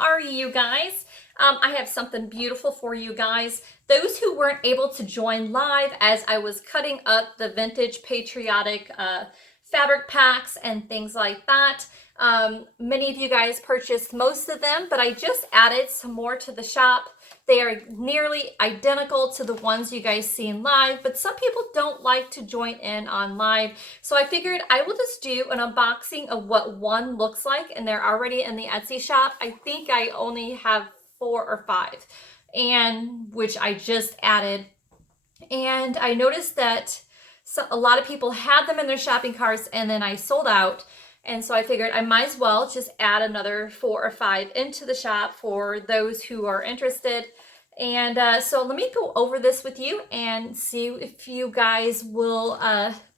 are you guys? I have something beautiful for you guys. Those who weren't able to join live as I was cutting up the vintage patriotic fabric packs and things like that. Many of you guys purchased most of them, but I just added some more to the shop. They are nearly identical to the ones you guys seen live, but some people don't like to join in on live. So I figured I will just do an unboxing of what one looks like, and they're already in the Etsy shop. I think I only have 4 or 5, and which I just added. And I noticed that a lot of people had them in their shopping carts, and then I sold out. And so I figured I might as well just add another 4 or 5 into the shop for those who are interested. And so let me go over this with you and see if you guys will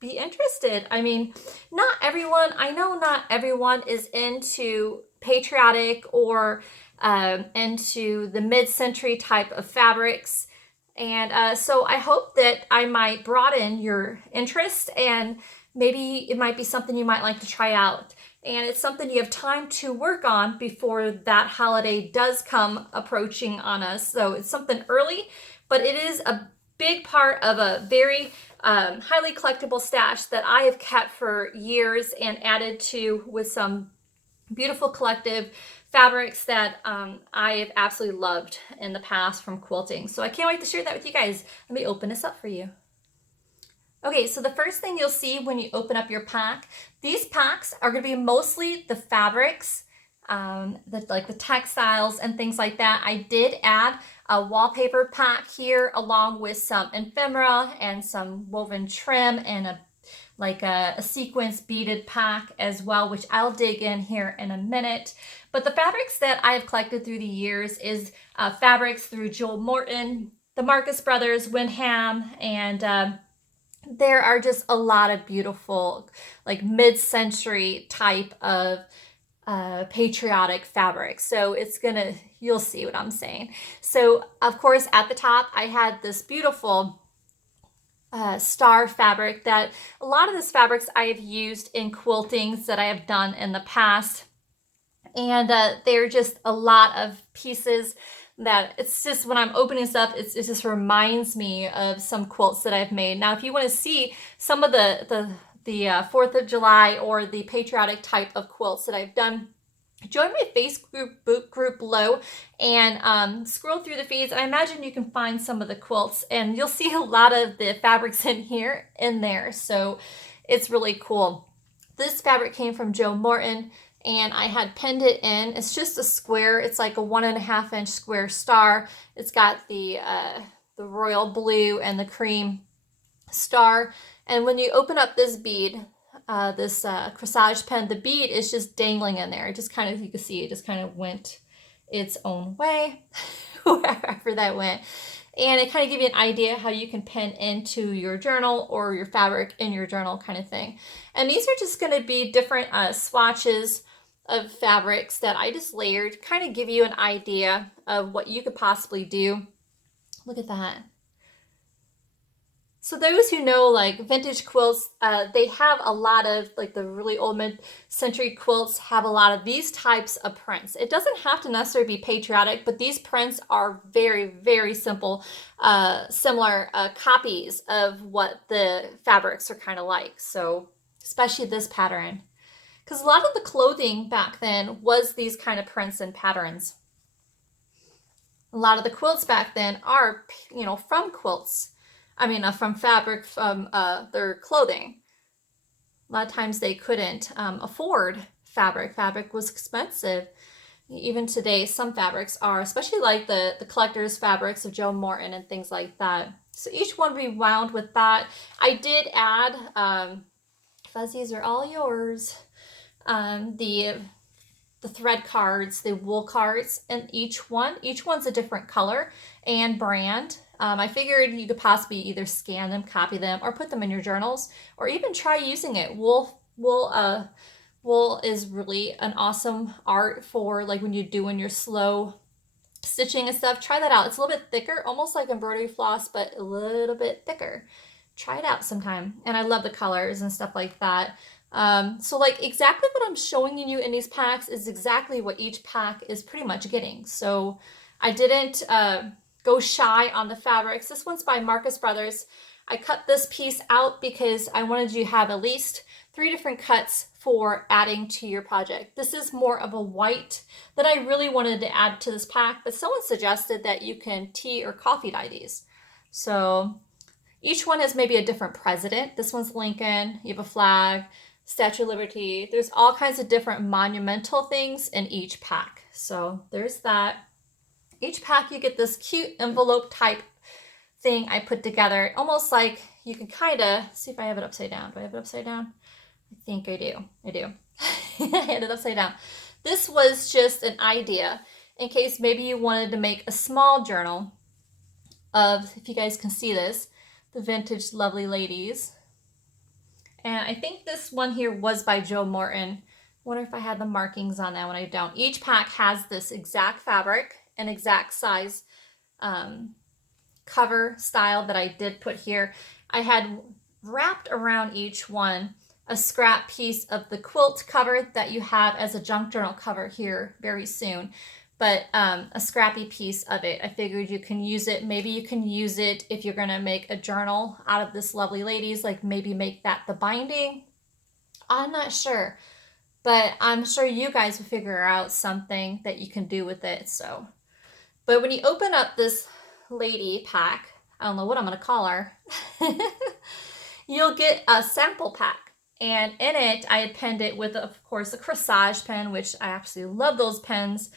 be interested. I mean, I know not everyone is into patriotic or into the mid-century type of fabrics. And so I hope that I might broaden your interest, and maybe it might be something you might like to try out. And it's something you have time to work on before that holiday does come approaching on us. So it's something early, but it is a big part of a very highly collectible stash that I have kept for years and added to with some beautiful collective fabrics that I have absolutely loved in the past from quilting. So I can't wait to share that with you guys. Let me open this up for you. Okay, so the first thing you'll see when you open up your pack, these packs are going to be mostly the fabrics, like the textiles and things like that. I did add a wallpaper pack here along with some ephemera and some woven trim and a sequence beaded pack as well, which I'll dig in here in a minute. But the fabrics that I have collected through the years is fabrics through Joel Morton, the Marcus Brothers, Windham, and there are just a lot of beautiful, like mid-century type of patriotic fabric. So you'll see what I'm saying. So of course at the top I had this beautiful star fabric that a lot of this fabrics I have used in quiltings that I have done in the past. And they're just a lot of pieces that it's just, when I'm opening this up, it just reminds me of some quilts that I've made. Now, if you want to see some of the 4th of July or the patriotic type of quilts that I've done, join my Facebook group below and scroll through the feeds. I imagine you can find some of the quilts, and you'll see a lot of the fabrics in there. So it's really cool. This fabric came from Joe Morton, and I had pinned it in. It's just a square. It's like a 1.5 inch square star. It's got the royal blue and the cream star. And when you open up this bead, this corsage pen, the bead is just dangling in there. It just kind of, you can see it just kind of went its own way wherever that went. And it kind of gives you an idea how you can pin into your journal or your fabric in your journal kind of thing. And these are just going to be different swatches of fabrics that I just layered, kind of give you an idea of what you could possibly do. Look at that. So those who know like vintage quilts, they have a lot of, like the really old mid-century quilts have a lot of these types of prints. It doesn't have to necessarily be patriotic, but these prints are very, very simple, similar copies of what the fabrics are kind of like. So especially this pattern, because a lot of the clothing back then was these kind of prints and patterns. A lot of the quilts back then are, from quilts. I mean, from fabric, from their clothing. A lot of times they couldn't afford fabric. Fabric was expensive. Even today, some fabrics are, especially like the collector's fabrics of Joe Morton and things like that. So each one we wound with that. I did add, fuzzies are all yours, the thread cards, the wool cards, and each one's a different color and brand. I figured you could possibly either scan them, copy them, or put them in your journals, or even try using it. Wool is really an awesome art for like when you're doing your slow stitching and stuff. Try that out. It's a little bit thicker, almost like embroidery floss, but a little bit thicker. Try it out sometime. And I love the colors and stuff like that. So like exactly what I'm showing you in these packs is exactly what each pack is pretty much getting. So I didn't go shy on the fabrics. This one's by Marcus Brothers. I cut this piece out because I wanted you to have at least 3 different cuts for adding to your project. This is more of a white that I really wanted to add to this pack, but someone suggested that you can tea or coffee dye these. So each one has maybe a different president. This one's Lincoln, you have a flag, Statue of Liberty. There's all kinds of different monumental things in each pack. So there's that. Each pack you get this cute envelope type thing I put together. Almost like you can kind of, see if I have it upside down. Do I have it upside down? I think I do. I do. I had it upside down. This was just an idea in case maybe you wanted to make a small journal of, if you guys can see this, the vintage lovely ladies. And I think this one here was by Joe Morton. I wonder if I had the markings on that one. I don't. Each pack has this exact fabric and exact size cover style that I did put here. I had wrapped around each one a scrap piece of the quilt cover that you have as a junk journal cover here very soon. But a scrappy piece of it. I figured you can use it. Maybe you can use it if you're gonna make a journal out of this lovely ladies, like maybe make that the binding. I'm not sure, but I'm sure you guys will figure out something that you can do with it. So, but when you open up this lady pack, I don't know what I'm gonna call her, you'll get a sample pack. And in it, I had penned it with, of course, a corsage pen, which I absolutely love those pens.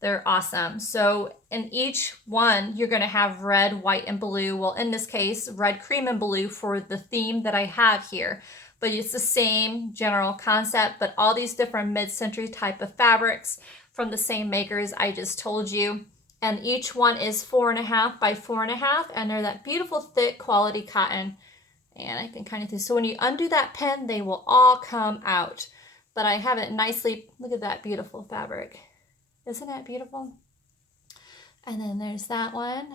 They're awesome. So in each one, you're going to have red, white, and blue. Well, in this case, red, cream, and blue for the theme that I have here. But it's the same general concept, but all these different mid-century type of fabrics from the same makers I just told you. And each one is 4.5 by 4.5, and they're that beautiful thick quality cotton. And I can kind of do, so when you undo that pen, they will all come out. But I have it nicely, look at that beautiful fabric. Isn't that beautiful? And then there's that one.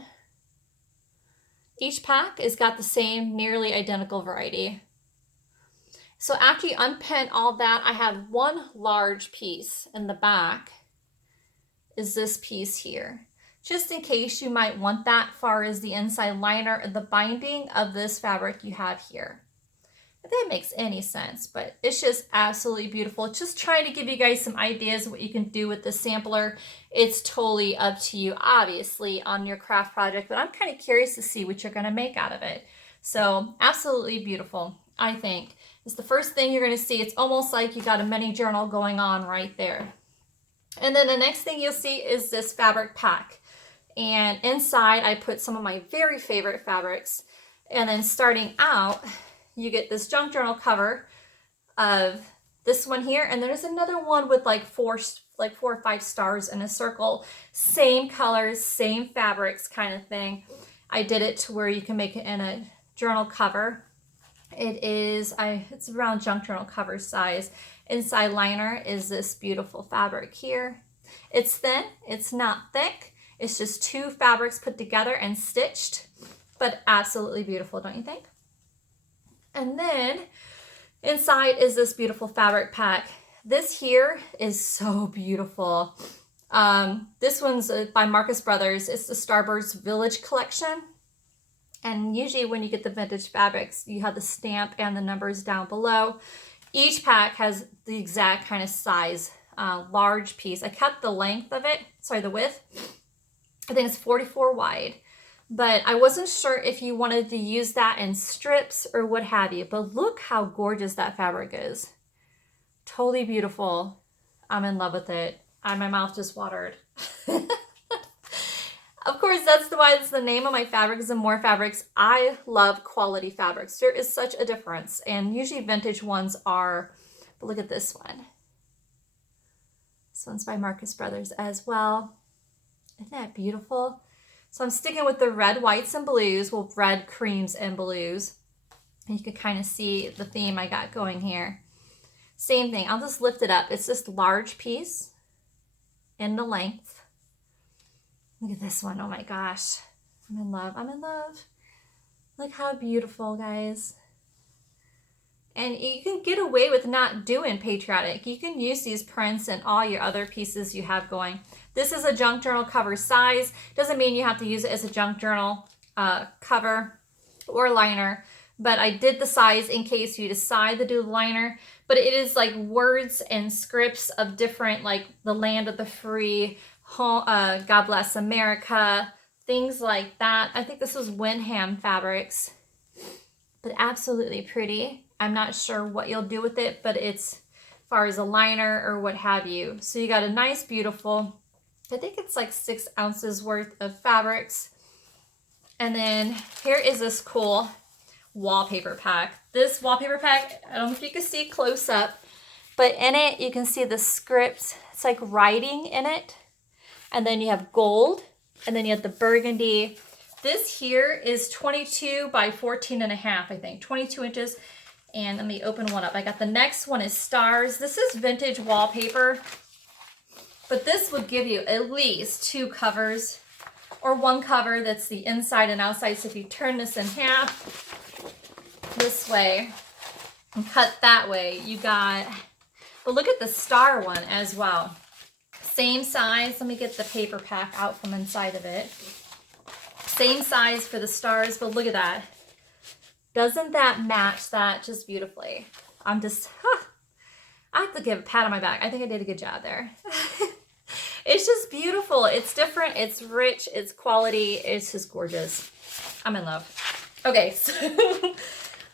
Each pack has got the same nearly identical variety. So after you unpen all that, I have one large piece in the back is this piece here. Just in case you might want that far as the inside liner or the binding of this fabric you have here. If that makes any sense, but it's just absolutely beautiful. Just trying to give you guys some ideas of what you can do with this sampler. It's totally up to you, obviously, on your craft project, but I'm kind of curious to see what you're going to make out of it. So absolutely beautiful, I think. It's the first thing you're going to see. It's almost like you got a mini journal going on right there. And then the next thing you'll see is this fabric pack. And inside I put some of my very favorite fabrics. And then starting out, you get this junk journal cover of this one here, and there's another one with like four or five stars in a circle, same colors, same fabrics kind of thing. I did it to where you can make it in a journal cover. It's around junk journal cover size. Inside liner is this beautiful fabric here. It's thin, it's not thick. It's just 2 fabrics put together and stitched, but absolutely beautiful, don't you think? And then inside is this beautiful fabric pack. This here is so beautiful. This one's by Marcus Brothers. It's the Starburst Village collection. And usually when you get the vintage fabrics, you have the stamp and the numbers down below. Each pack has the exact kind of size, large piece. I cut the length of it, the width. I think it's 44 wide. But I wasn't sure if you wanted to use that in strips or what have you. But look how gorgeous that fabric is. Totally beautiful. I'm in love with it. My mouth just watered. Of course, that's why it's the name of my fabrics, AmourFabriQues. I love quality fabrics. There is such a difference. And usually vintage ones are, but look at this one. This one's by Marcus Brothers as well. Isn't that beautiful? So I'm sticking with the red, whites, and blues. Well, red, creams, and blues. And you can kind of see the theme I got going here. Same thing. I'll just lift it up. It's this large piece in the length. Look at this one. Oh my gosh. I'm in love. I'm in love. Look how beautiful, guys. And you can get away with not doing patriotic. You can use these prints in all your other pieces you have going. This is a junk journal cover size. Doesn't mean you have to use it as a junk journal cover or liner, but I did the size in case you decide to do the liner. But it is like words and scripts of different, like the land of the free, God bless America, things like that. I think this was Windham Fabrics, but absolutely pretty. I'm not sure what you'll do with it, but it's as far as a liner or what have you. So you got a nice, beautiful, I think it's like 6 ounces worth of fabrics. And then here is this cool wallpaper pack. This wallpaper pack, I don't know if you can see close up, but in it you can see the scripts. It's like writing in it. And then you have gold, and then you have the burgundy. This here is 22 by 14 and a half, I think, 22 inches. And let me open one up. I got the next one is stars. This is vintage wallpaper, but this would give you at least 2 covers or 1 cover that's the inside and outside. So if you turn this in half this way and cut that way, you got, but look at the star one as well. Same size. Let me get the paper pack out from inside of it. Same size for the stars, but look at that. Doesn't that match that just beautifully? I'm just, I have to give a pat on my back. I think I did a good job there. It's just beautiful. It's different. It's rich. It's quality. It's just gorgeous. I'm in love. Okay, so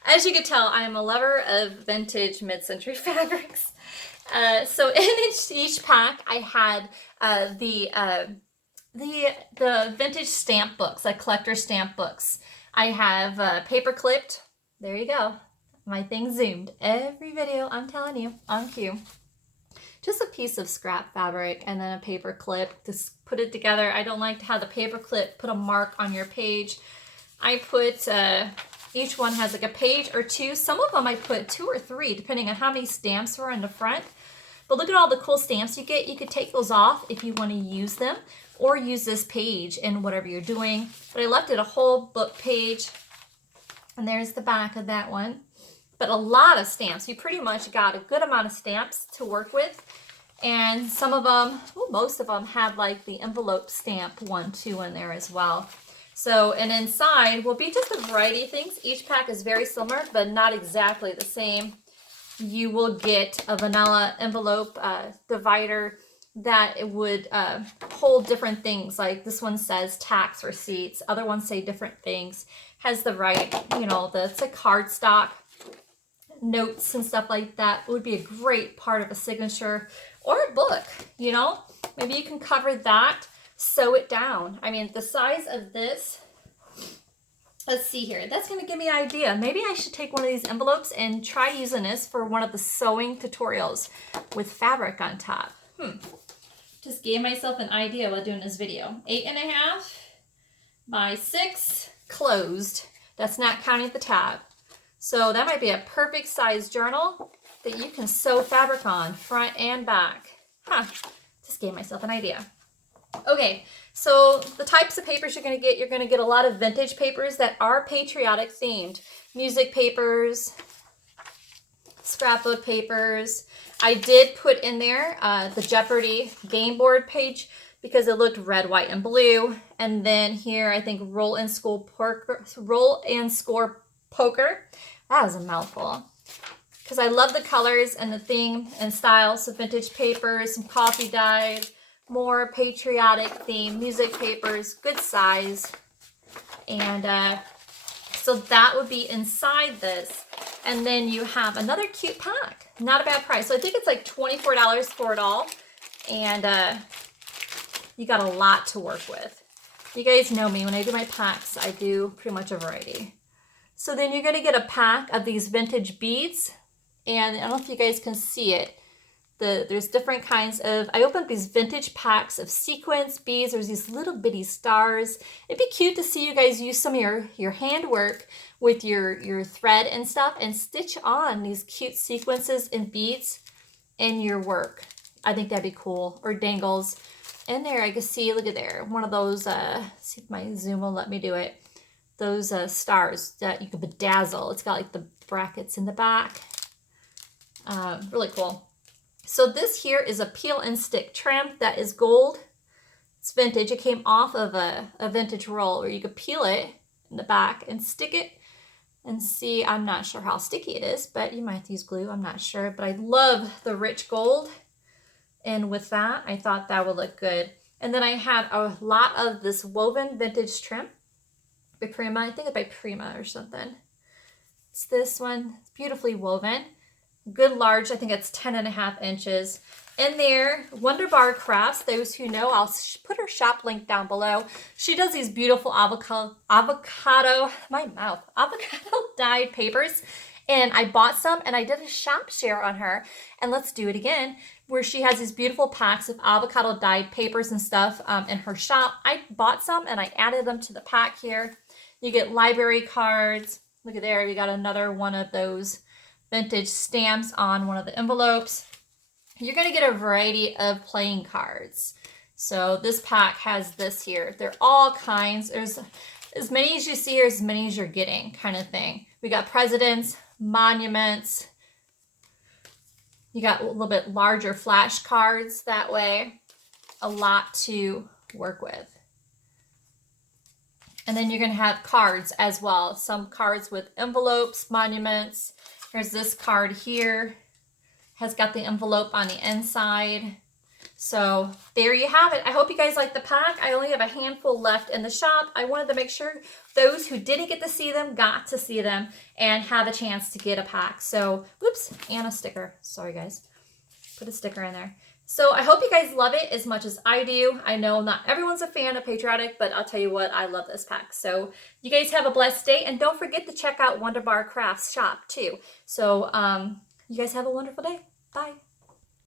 as you can tell, I am a lover of vintage mid-century fabrics. So in each pack, I had the vintage stamp books, like collector stamp books. I have paper clipped. There you go. My thing zoomed. Every video, I'm telling you, on cue. Just a piece of scrap fabric and then a paper clip to put it together. I don't like to have the paper clip put a mark on your page. I put, each one has like a page or 2. Some of them I put 2 or 3, depending on how many stamps were in the front. But look at all the cool stamps you get. You could take those off if you want to use them, or use this page in whatever you're doing. But I left it a whole book page. And there's the back of that one. But a lot of stamps. You pretty much got a good amount of stamps to work with. And some of them, well, most of them have like the envelope stamp 1, 2 in there as well. So, and inside will be just a variety of things. Each pack is very similar, but not exactly the same. You will get a vanilla envelope divider that it would hold different things. Like this one says tax receipts. Other ones say different things. Has the right, you know, it's a cardstock. Notes and stuff like that. It would be a great part of a signature or a book, you know? Maybe you can cover that, sew it down. I mean, the size of this, let's see here. That's going to give me an idea. Maybe I should take one of these envelopes and try using this for one of the sewing tutorials with fabric on top. Just gave myself an idea while doing this video. 8.5 by 6 closed. That's not counting the tab. So that might be a perfect size journal that you can sew fabric on front and back. Just gave myself an idea. Okay, so the types of papers you're going to get a lot of vintage papers that are patriotic themed. Music papers, scrapbook papers. I did put in there the Jeopardy game board page because it looked red, white, and blue. And then here I think roll and score poker. That was a mouthful. Because I love the colors and the theme and style. So vintage papers, some coffee dyed, more patriotic theme, music papers, good size. And so that would be inside this. And then you have another cute pack. Not a bad price. So I think it's like $24 for it all. And you got a lot to work with. You guys know me. When I do my packs, I do pretty much a variety. So then you're going to get a pack of these vintage beads. And I don't know if you guys can see it. There's different kinds of, I opened these vintage packs of sequins beads. There's these little bitty stars. It'd be cute to see you guys use some of your handwork with your thread and stuff and stitch on these cute sequences and beads in your work. I think that'd be cool. Or dangles. In there, I can see, look at there, one of those, see if my Zoom will let me do it. Those stars that you can bedazzle. It's got like the brackets in the back. Really cool. So this here is a peel and stick trim that is gold. It's vintage. It came off of a vintage roll where you could peel it in the back and stick it and see. I'm not sure how sticky it is, but you might have to use glue. I'm not sure, but I love the rich gold. And with that, I thought that would look good. And then I had a lot of this woven vintage trim by Prima. I think it's by Prima or something. It's this one. It's beautifully woven. Good large. I think it's 10.5 inches. In there, Wonder Bar Crafts. Those who know, I'll put her shop link down below. She does these beautiful avocado dyed papers. And I bought some and I did a shop share on her. And let's do it again, where she has these beautiful packs of avocado dyed papers and stuff in her shop. I bought some and I added them to the pack here. You get library cards. Look at there, we got another one of those vintage stamps on one of the envelopes. You're going to get a variety of playing cards. So this pack has this here. They're all kinds. There's as many as you see or as many as you're getting kind of thing. We got presidents, monuments. You got a little bit larger flashcards that way. A lot to work with. And then you're going to have cards as well. Some cards with envelopes, monuments. There's this card here. Has got the envelope on the inside. So there you have it. I hope you guys like the pack. I only have a handful left in the shop. I wanted to make sure those who didn't get to see them got to see them and have a chance to get a pack. So, whoops, and a sticker. Sorry guys. Put a sticker in there. So I hope you guys love it as much as I do. I know not everyone's a fan of Patriotic, but I'll tell you what, I love this pack. So you guys have a blessed day, and don't forget to check out Wonder Bar Crafts shop too. So you guys have a wonderful day. Bye.